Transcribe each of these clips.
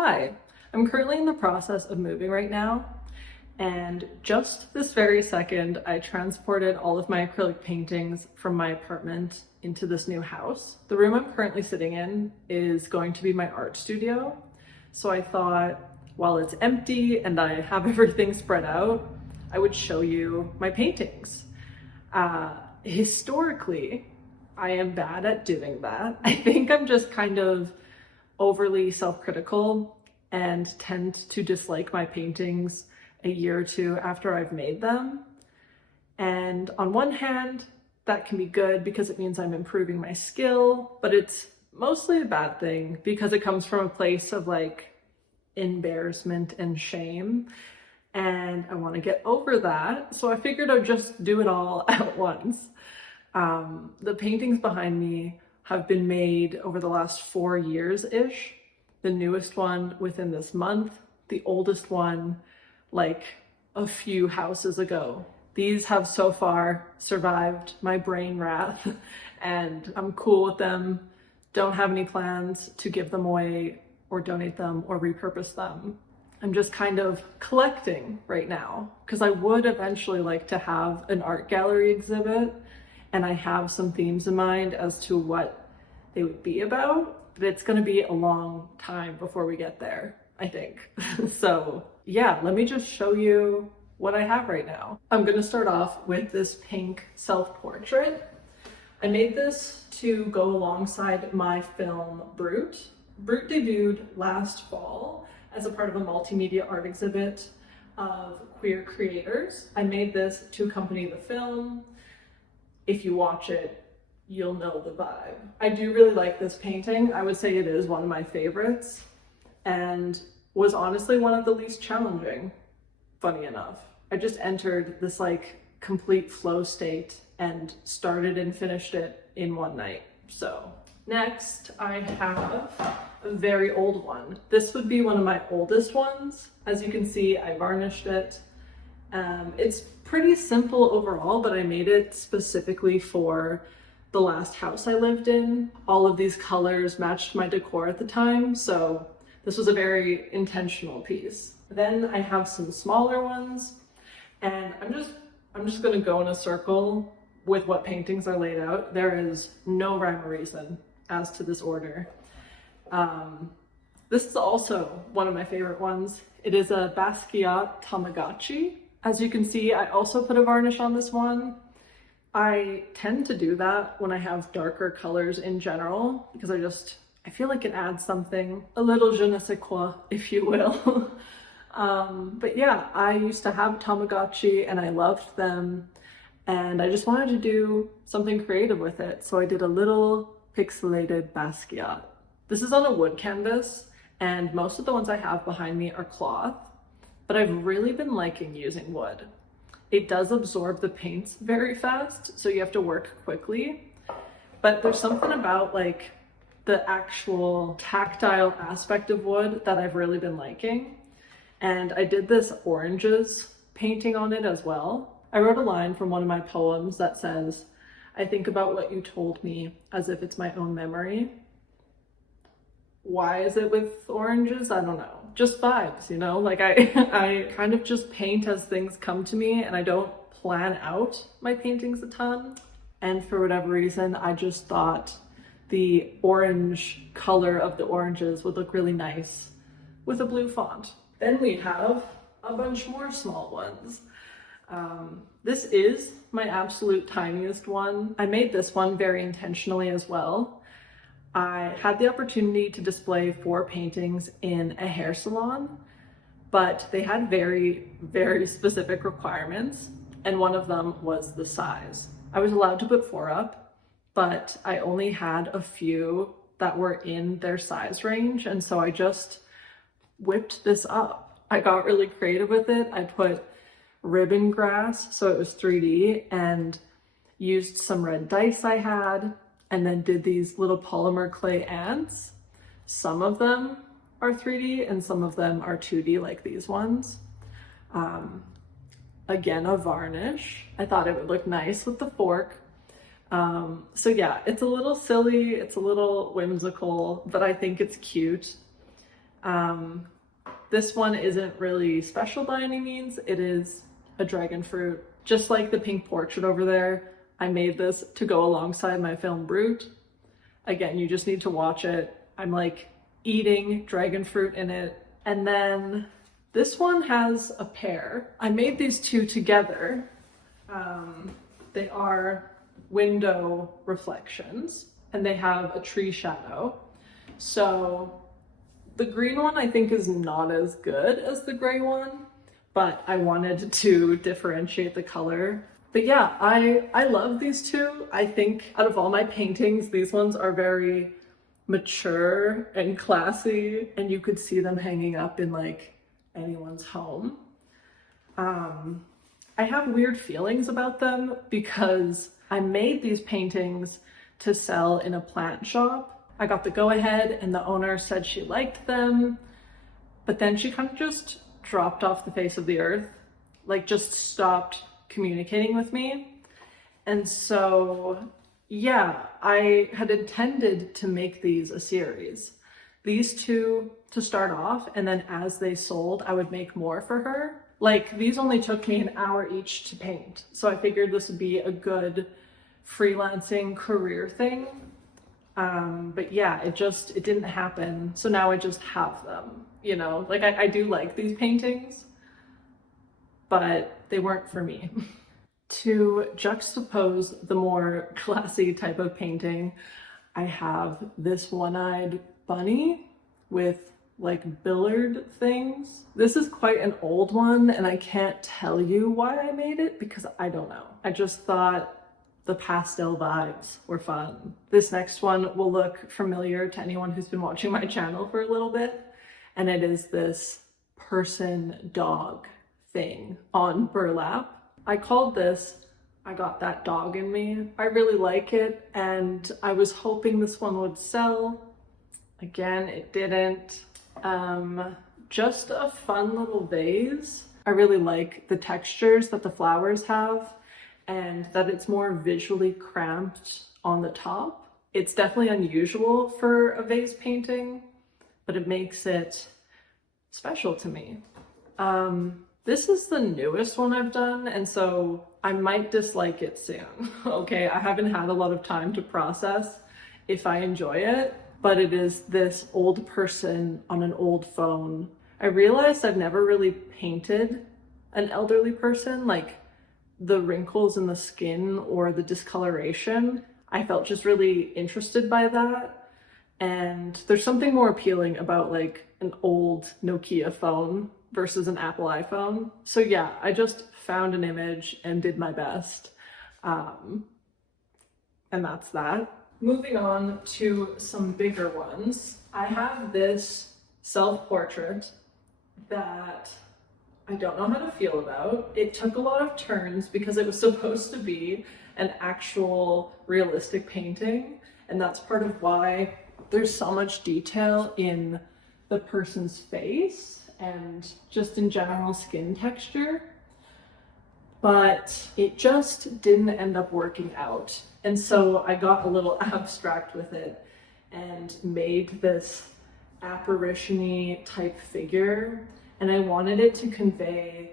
Hi, I'm currently in the process of moving right now, and just this very second, I transported all of my acrylic paintings from my apartment into this new house. The room I'm currently sitting in is going to be my art studio, so I thought while it's empty and I have everything spread out, I would show you my paintings. Historically, I am bad at doing that. I think I'm just kind of overly self-critical and tend to dislike my paintings a year or two after I've made them. And on one hand, that can be good because it means I'm improving my skill, but it's mostly a bad thing because it comes from a place of like embarrassment and shame. And I want to get over that. So I figured I'd just do it all at once. The paintings behind me have been made over the last 4 years-ish. The newest one within this month, the oldest one like a few houses ago. These have so far survived my brain wrath and I'm cool with them. Don't have any plans to give them away or donate them or repurpose them. I'm just kind of collecting right now because I would eventually like to have an art gallery exhibit, and I have some themes in mind as to what they would be about, but it's going to be a long time before we get there, I think. So yeah, let me just show you what I have right now. I'm going to start off with this pink self-portrait. I made this to go alongside my film Brute. Brute debuted last fall as a part of a multimedia art exhibit of queer creators. I made this to accompany the film. If you watch it, you'll know the vibe. I do really like this painting. I would say it is one of my favorites and was honestly one of the least challenging, funny enough. I just entered this like complete flow state and started and finished it in one night. So next I have a very old one. This would be one of my oldest ones. As you can see, I varnished it. It's pretty simple overall, but I made it specifically for the last house I lived in. All of these colors matched my decor at the time, so this was a very intentional piece. Then I have some smaller ones, and I'm just gonna go in a circle with what paintings are laid out. There is no rhyme or reason as to this order. This is also one of my favorite ones. It is a Basquiat Tamagotchi. As you can see, I also put a varnish on this one. I tend to do that when I have darker colors in general because I feel like it adds something, a little je ne sais quoi, if you will. But yeah, I used to have Tamagotchi and I loved them, and I just wanted to do something creative with it. So I did a little pixelated Basquiat. This is on a wood canvas, and most of the ones I have behind me are cloth, but I've really been liking using wood. It does absorb the paints very fast, so you have to work quickly, but there's something about like the actual tactile aspect of wood that I've really been liking. And I did this oranges painting on it as well. I wrote a line from one of my poems that says, "I think about what you told me as if it's my own memory." Why is it with oranges? I don't know. Just vibes, you know? Like I kind of just paint as things come to me, and I don't plan out my paintings a ton. And for whatever reason, I just thought the orange color of the oranges would look really nice with a blue font. Then we have a bunch more small ones. This is my absolute tiniest one. I made this one very intentionally as well. I had the opportunity to display 4 paintings in a hair salon, but they had very, very specific requirements, and one of them was the size. I was allowed to put 4 up, but I only had a few that were in their size range, and so I just whipped this up. I got really creative with it. I put ribbon grass, so it was 3D, and used some red dice I had, and then did these little polymer clay ants. Some of them are 3D and some of them are 2D, like these ones. Again, a varnish. I thought it would look nice with the fork. So yeah, it's a little silly, it's a little whimsical, but I think it's cute. This one isn't really special by any means. It is a dragon fruit. Just like the pink portrait over there, I made this to go alongside my film Brute. Again, you just need to watch it. I'm like eating dragon fruit in it. And then this one has a pair. I made these two together. They are window reflections and they have a tree shadow. So the green one I think is not as good as the gray one, but I wanted to differentiate the color. But yeah, I love these two. I think out of all my paintings, these ones are very mature and classy, and you could see them hanging up in like anyone's home. I have weird feelings about them because I made these paintings to sell in a plant shop. I got the go-ahead and the owner said she liked them, but then she kind of just dropped off the face of the earth, like just stopped communicating with me. And so, yeah, I had intended to make these a series. These two to start off, and then as they sold, I would make more for her. Like, these only took me an hour each to paint, so I figured this would be a good freelancing career thing. But yeah, it didn't happen. So now I just have them, you know, like I do like these paintings, but they weren't for me. To juxtapose the more classy type of painting, I have this one-eyed bunny with like billard things. This is quite an old one and I can't tell you why I made it because I don't know. I just thought the pastel vibes were fun. This next one will look familiar to anyone who's been watching my channel for a little bit, and it is this person dog thing on burlap. I called this I Got That Dog in Me. I really like it and I was hoping this one would sell. Again, it didn't. Just a fun little vase. I really like the textures that the flowers have and that it's more visually cramped on the top. It's definitely unusual for a vase painting, but it makes it special to me. This is the newest one I've done, and so I might dislike it soon. Okay, I haven't had a lot of time to process if I enjoy it, but it is this old person on an old phone. I realized I've never really painted an elderly person, like the wrinkles in the skin or the discoloration. I felt just really interested by that. And there's something more appealing about like an old Nokia phone versus an Apple iPhone. So yeah, I just found an image and did my best. And that's that. Moving on to some bigger ones. I have this self-portrait that I don't know how to feel about. It took a lot of turns because it was supposed to be an actual realistic painting, and that's part of why there's so much detail in the person's face and just in general skin texture. But it just didn't end up working out. And so I got a little abstract with it and made this apparition-y type figure. And I wanted it to convey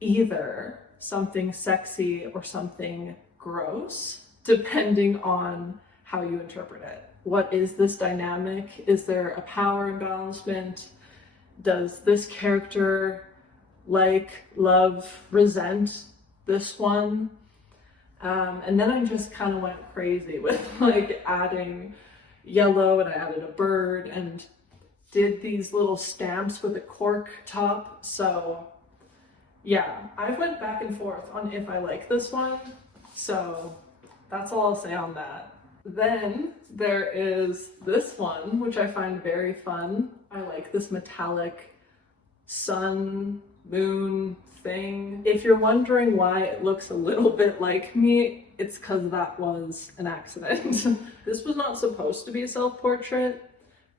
either something sexy or something gross, depending on how you interpret it. What is this dynamic? Is there a power imbalancement? Does this character like, love, resent this one? And then I just kind of went crazy with like adding yellow, and I added a bird and did these little stamps with a cork top. So yeah, I went back and forth on if I like this one. So that's all I'll say on that. Then there is this one, which I find very fun. I like this metallic sun, moon thing. If you're wondering why it looks a little bit like me, it's because that was an accident. This was not supposed to be a self-portrait,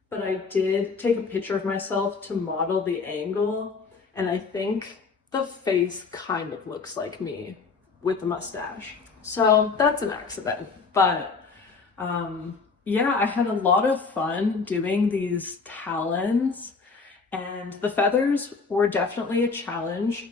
but I did take a picture of myself to model the angle, and I think the face kind of looks like me with the mustache. So that's an accident, but yeah, I had a lot of fun doing these talons the feathers were definitely a challenge.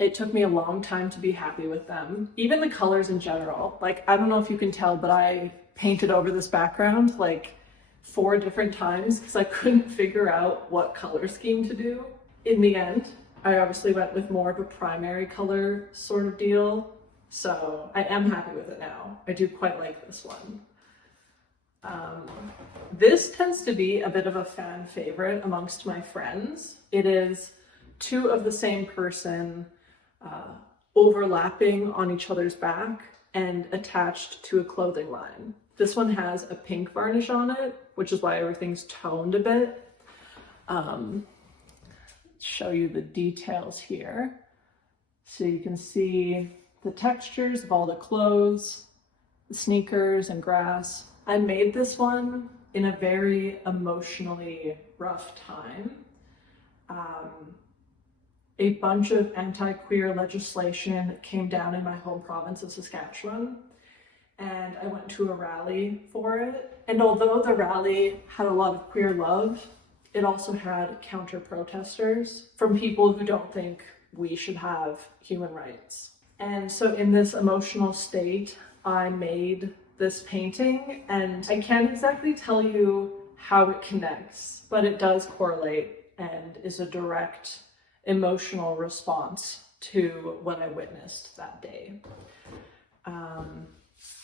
It took me a long time to be happy with them. Even the colors in general. Like, I don't know if you can tell, but I painted over this background like 4 different times because I couldn't figure out what color scheme to do. In the end, I obviously went with more of a primary color sort of deal. So I am happy with it now. I do quite like this one. This tends to be a bit of a fan favorite amongst my friends. It is 2 of the same person overlapping on each other's back and attached to a clothing line. This one has a pink varnish on it, which is why everything's toned a bit. Show you the details here. So you can see the textures of all the clothes, the sneakers and grass. I made this one in a very emotionally rough time. A bunch of anti-queer legislation came down in my home province of Saskatchewan, and I went to a rally for it. And although the rally had a lot of queer love, it also had counter protesters from people who don't think we should have human rights. And so in this emotional state, I made this painting, and I can't exactly tell you how it connects, but it does correlate and is a direct emotional response to what I witnessed that day.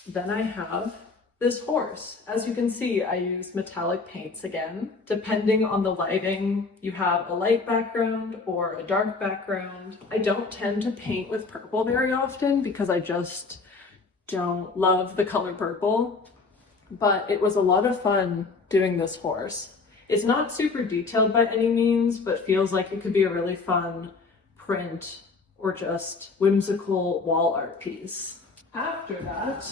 Then I have this horse. As you can see, I use metallic paints again. Depending on the lighting, you have a light background or a dark background. I don't tend to paint with purple very often because I just don't love the color purple, but it was a lot of fun doing this horse. It's not super detailed by any means, but feels like it could be a really fun print or just whimsical wall art piece. After that,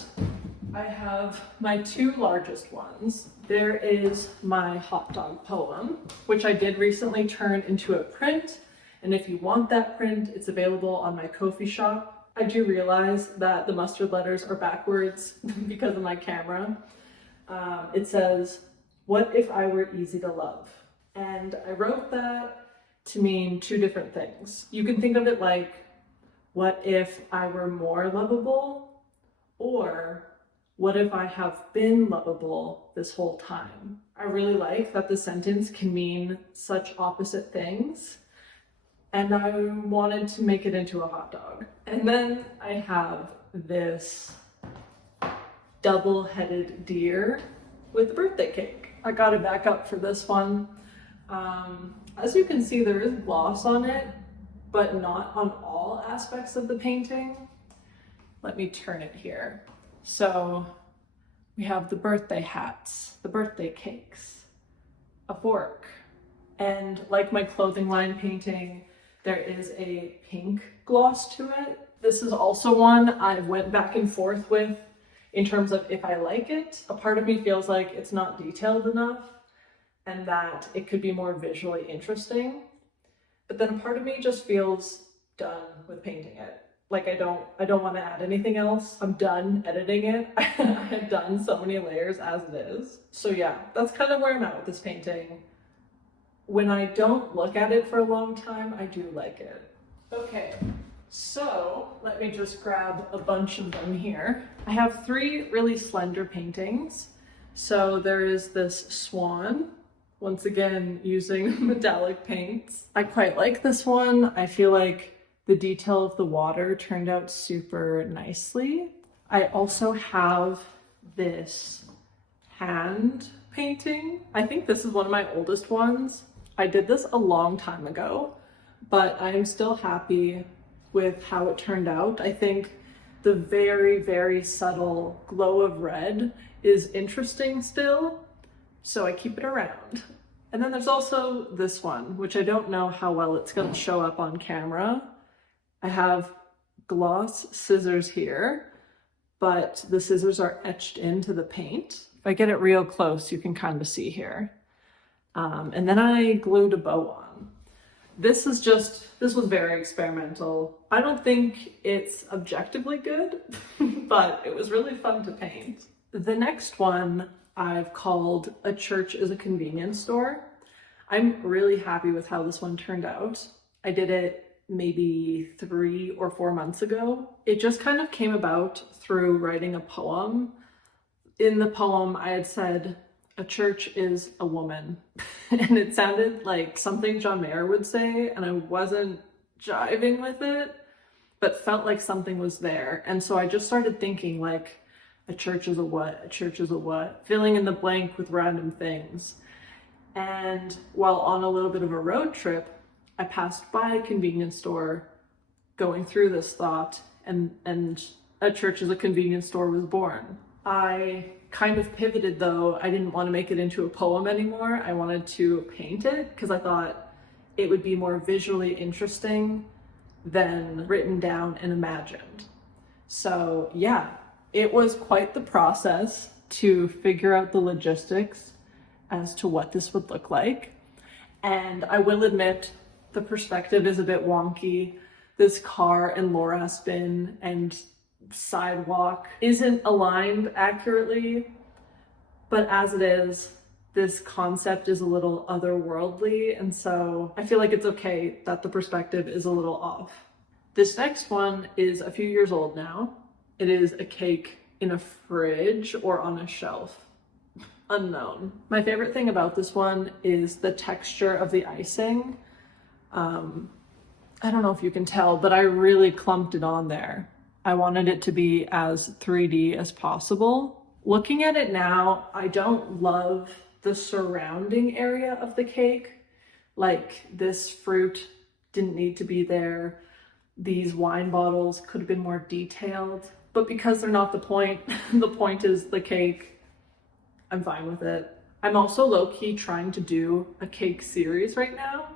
I have my 2 largest ones. There is my hot dog poem, which I did recently turn into a print. And if you want that print, it's available on my Ko-fi shop. I do realize that the mustard letters are backwards because of my camera. It says, "What if I were easy to love?" And I wrote that to mean 2 different things. You can think of it like, what if I were more lovable? Or what if I have been lovable this whole time? I really like that the sentence can mean such opposite things, and I wanted to make it into a hot dog. And then I have this double-headed deer with the birthday cake. I got it back up for this one. As you can see, there is gloss on it, but not on all aspects of the painting. Let me turn it here. So we have the birthday hats, the birthday cakes, a fork, and like my clothing line painting, there is a pink gloss to it. This is also one I went back and forth with in terms of if I like it. A part of me feels like it's not detailed enough and that it could be more visually interesting. But then a part of me just feels done with painting it. Like I don't want to add anything else. I'm done editing it. I've done so many layers as it is. So yeah, that's kind of where I'm at with this painting. When I don't look at it for a long time, I do like it. Okay, so let me just grab a bunch of them here. I have 3 really slender paintings. So there is this swan, once again using metallic paints. I quite like this one. I feel like the detail of the water turned out super nicely. I also have this hand painting. I think this is one of my oldest ones. I did this a long time ago, but I'm still happy with how it turned out. I think the very, very subtle glow of red is interesting still, so I keep it around. And then there's also this one, which I don't know how well it's gonna show up on camera. I have gloss scissors here, but the scissors are etched into the paint. If I get it real close, you can kind of see here. And then I glued a bow on. This was very experimental. I don't think it's objectively good, but it was really fun to paint. The next one I've called A Church is a Convenience Store. I'm really happy with how this one turned out. I did it maybe 3 or 4 months ago. It just kind of came about through writing a poem. In the poem, I had said, "A church is a woman." And it sounded like something John Mayer would say, and I wasn't jiving with it, but felt like something was there. And so I just started thinking like, a church is a what? A church is a what? Filling in the blank with random things. And while on a little bit of a road trip, I passed by a convenience store going through this thought, and a church as a convenience store was born. I kind of pivoted though. I didn't want to make it into a poem anymore. I wanted to paint it because I thought it would be more visually interesting than written down and imagined. So yeah, it was quite the process to figure out the logistics as to what this would look like. And I will admit, the perspective is a bit wonky. This car and Loras bin and sidewalk isn't aligned accurately, but as it is, this concept is a little otherworldly, and so I feel like it's okay that the perspective is a little off. This next one is a few years old now. It is a cake in a fridge or on a shelf. Unknown. My favorite thing about this one is the texture of the icing. I don't know if you can tell, but I really clumped it on there. I wanted it to be as 3D as possible. Looking at it now, I don't love the surrounding area of the cake. Like, this fruit didn't need to be there. These wine bottles could have been more detailed, but because they're not the point, the point is the cake, I'm fine with it. I'm also low-key trying to do a cake series right now.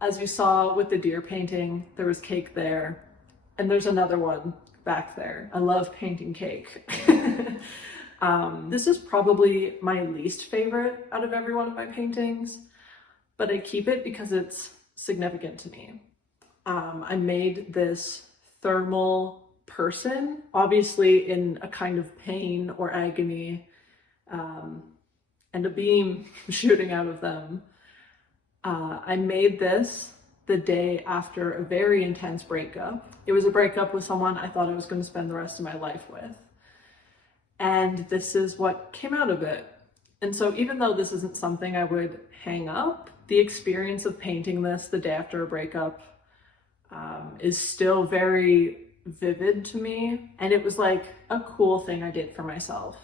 As you saw with the deer painting, there was cake there, and there's another one back there. I love painting cake. This is probably my least favorite out of every one of my paintings, but I keep it because it's significant to me. I made this thermal person, obviously in a kind of pain or agony, and a beam shooting out of them. I made this the day after a very intense breakup. It was a breakup with someone I thought I was going to spend the rest of my life with. And this is what came out of it. And so even though this isn't something I would hang up, the experience of painting this the day after a breakup is still very vivid to me. And it was like a cool thing I did for myself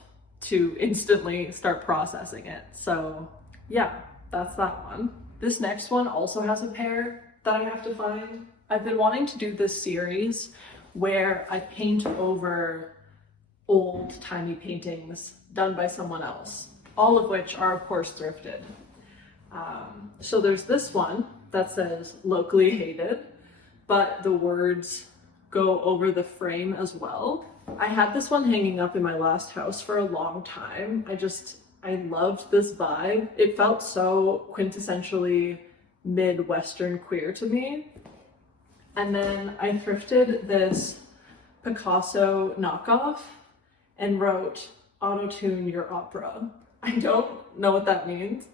to instantly start processing it. So yeah, that's that one. This next one also has a pair that I have to find. I've been wanting to do this series where I paint over old timey paintings done by someone else, all of which are of course thrifted. So there's this one that says locally hated, but the words go over the frame as well. I had this one hanging up in my last house for a long time. I loved this vibe. It felt so quintessentially Midwestern queer to me. And then I thrifted this Picasso knockoff and wrote, "Auto-tune your opera." I don't know what that means,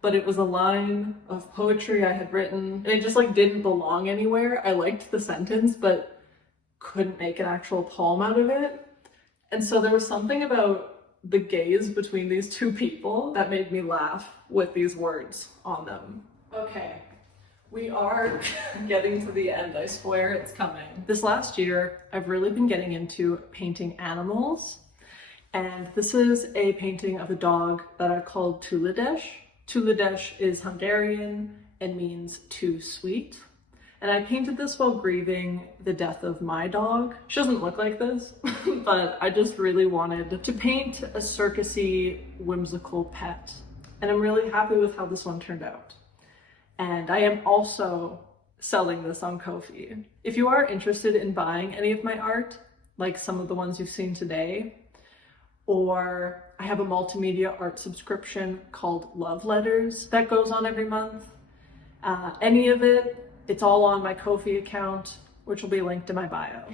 but it was a line of poetry I had written, and it just like didn't belong anywhere. I liked the sentence, but couldn't make an actual poem out of it. And so there was something about the gaze between these two people that made me laugh with these words on them. Okay, we are getting to the end. I swear it's coming. This last year, I've really been getting into painting animals. And this is a painting of a dog that I called Tuledes. Tuledes is Hungarian and means too sweet. And I painted this while grieving the death of my dog. She doesn't look like this, but I just really wanted to paint a circusy, whimsical pet. And I'm really happy with how this one turned out. And I am also selling this on Ko-fi. If you are interested in buying any of my art, like some of the ones you've seen today, or I have a multimedia art subscription called Love Letters that goes on every month. Any of it, it's all on my Ko-fi account, which will be linked in my bio.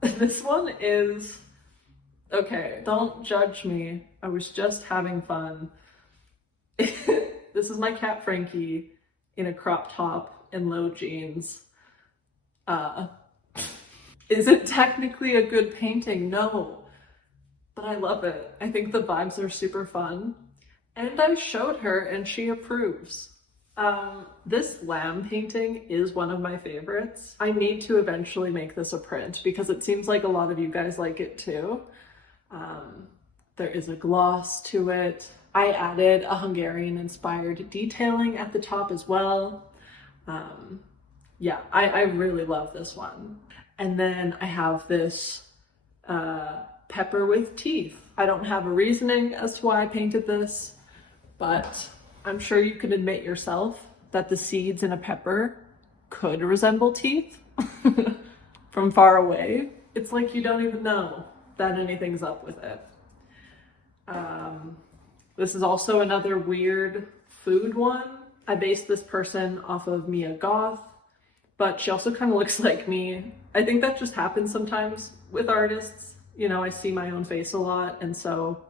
This one is, okay, don't judge me. I was just having fun. This is my cat Frankie in a crop top and low jeans. Is it technically a good painting? No, but I love it. I think the vibes are super fun. And I showed her and she approves. This lamb painting is one of my favorites. I need to eventually make this a print because it seems like a lot of you guys like it too. There is a gloss to it. I added a Hungarian inspired detailing at the top as well. Yeah, I really love this one. And then I have this pepper with teeth. I don't have a reasoning as to why I painted this, but I'm sure you can admit yourself that the seeds in a pepper could resemble teeth from far away. It's like you don't even know that anything's up with it. This is also another weird food one. I based this person off of Mia Goth, but she also kind of looks like me. I think that just happens sometimes with artists. You know, I see my own face a lot, and so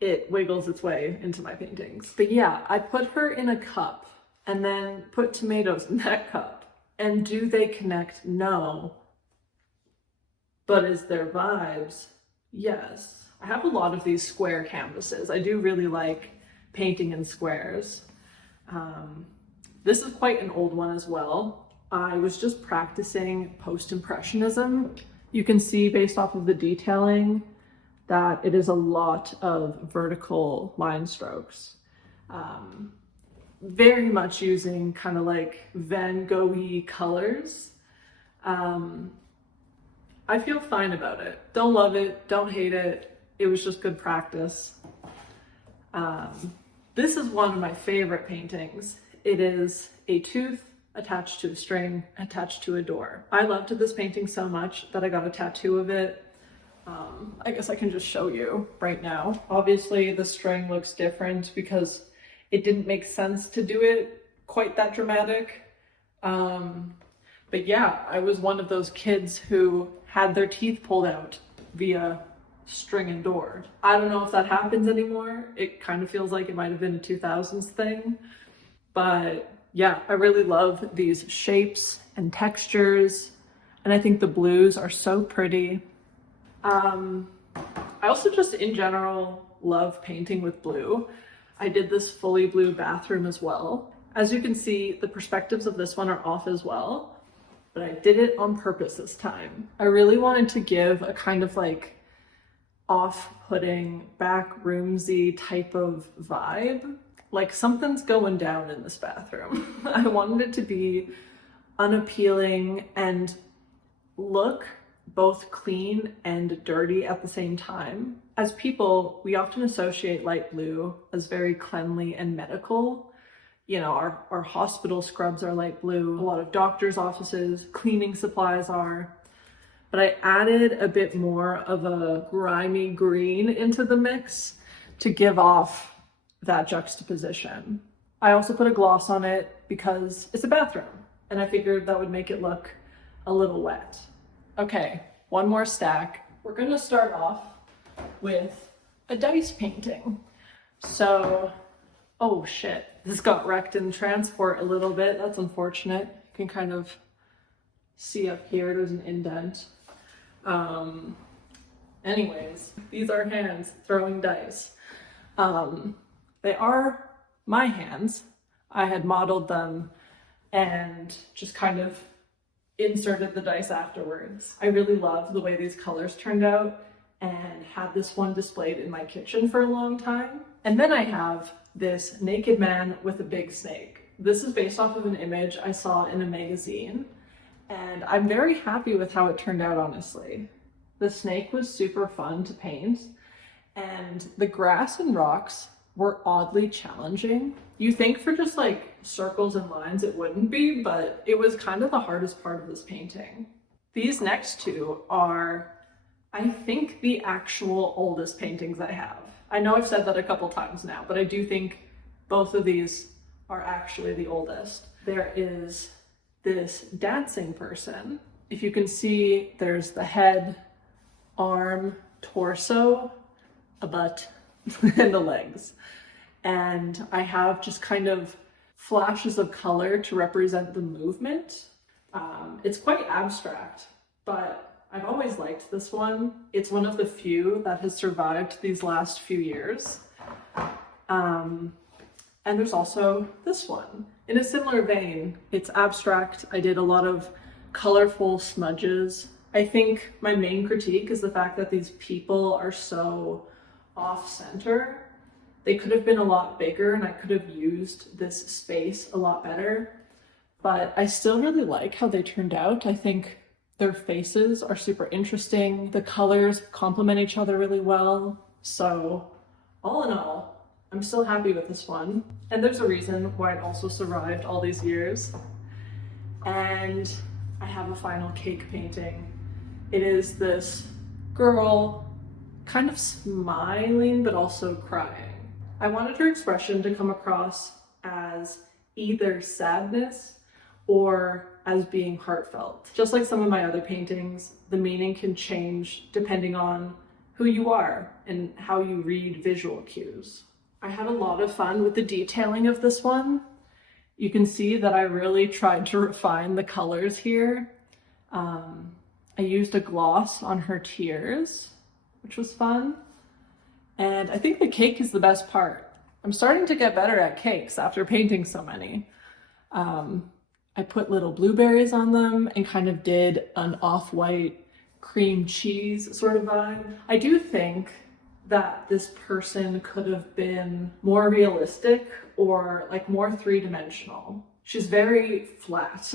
it wiggles its way into my paintings. But yeah, I put her in a cup and then put tomatoes in that cup. And do they connect? No. But is there vibes? Yes. I have a lot of these square canvases. I do really like painting in squares. This is quite an old one as well. I was just practicing post-impressionism. You can see based off of the detailing that it is a lot of vertical line strokes. Very much using kind of like Van Gogh-y colors. I feel fine about it. Don't love it, don't hate it. It was just good practice. This is one of my favorite paintings. It is a tooth attached to a string, attached to a door. I loved this painting so much that I got a tattoo of it. I guess I can just show you right now. Obviously the string looks different because it didn't make sense to do it quite that dramatic. But yeah, I was one of those kids who had their teeth pulled out via string and door. I don't know if that happens anymore. It kind of feels like it might have been a 2000s thing. But yeah, I really love these shapes and textures. And I think the blues are so pretty. I also just in general love painting with blue. I did this fully blue bathroom as well. As you can see, the perspectives of this one are off as well, but I did it on purpose this time. I really wanted to give a kind of like off-putting, back roomsy type of vibe. Like something's going down in this bathroom. I wanted it to be unappealing and look both clean and dirty at the same time. As people, we often associate light blue as very cleanly and medical. You know, our hospital scrubs are light blue. A lot of doctors' offices, cleaning supplies are. But I added a bit more of a grimy green into the mix to give off that juxtaposition. I also put a gloss on it because it's a bathroom and I figured that would make it look a little wet. Okay, one more stack. We're gonna start off with a dice painting. So, oh shit, this got wrecked in transport a little bit. That's unfortunate. You can kind of see up here, there's an indent. Anyways, these are hands throwing dice. They are my hands. I had modeled them and just kind of inserted the dice afterwards. I really love the way these colors turned out and had this one displayed in my kitchen for a long time. And then I have this naked man with a big snake. This is based off of an image I saw in a magazine, and I'm very happy with how it turned out, honestly. The snake was super fun to paint, and the grass and rocks were oddly challenging. You think for just like circles and lines it wouldn't be, but it was kind of the hardest part of this painting. These next two are, I think, the actual oldest paintings I have. I know I've said that a couple times now, but I do think both of these are actually the oldest. There is this dancing person. If you can see, there's the head, arm, torso, a butt, and the legs. and I have just kind of flashes of color to represent the movement. It's quite abstract, but I've always liked this one. It's one of the few that has survived these last few years. And there's also this one. In a similar vein, it's abstract. I did a lot of colorful smudges. I think my main critique is the fact that these people are so off-center. They could have been a lot bigger and I could have used this space a lot better, but I still really like how they turned out. I think their faces are super interesting. The colors complement each other really well. So all in all, I'm still happy with this one. And there's a reason why it also survived all these years. And I have a final cake painting. It is this girl kind of smiling, but also crying. I wanted her expression to come across as either sadness or as being heartfelt. Just like some of my other paintings, the meaning can change depending on who you are and how you read visual cues. I had a lot of fun with the detailing of this one. You can see that I really tried to refine the colors here. I used a gloss on her tears, which was fun. And I think the cake is the best part. I'm starting to get better at cakes after painting so many. I put little blueberries on them and kind of did an off-white cream cheese sort of vibe. I do think that this person could have been more realistic or like more three-dimensional. She's very flat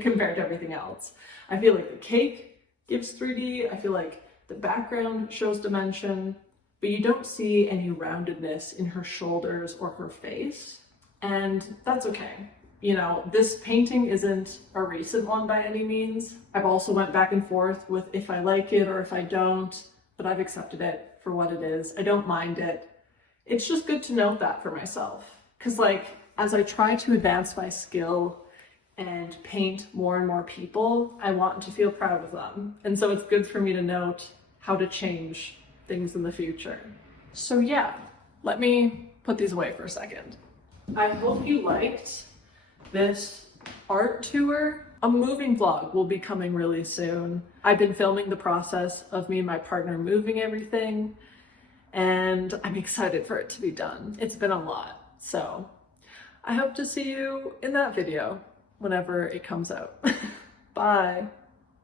compared to everything else. I feel like the cake gives 3D. I feel like the background shows dimension, but you don't see any roundedness in her shoulders or her face. And that's okay. You know, this painting isn't a recent one by any means. I've also went back and forth with if I like it or if I don't, but I've accepted it for what it is. I don't mind it. It's just good to note that for myself. Because like, as I try to advance my skill and paint more and more people, I want to feel proud of them. And so it's good for me to note how to change things in the future. So yeah, let me put these away for a second. I hope you liked this art tour. A moving vlog will be coming really soon. I've been filming the process of me and my partner moving everything, and I'm excited for it to be done. It's been a lot, so I hope to see you in that video whenever it comes out. Bye.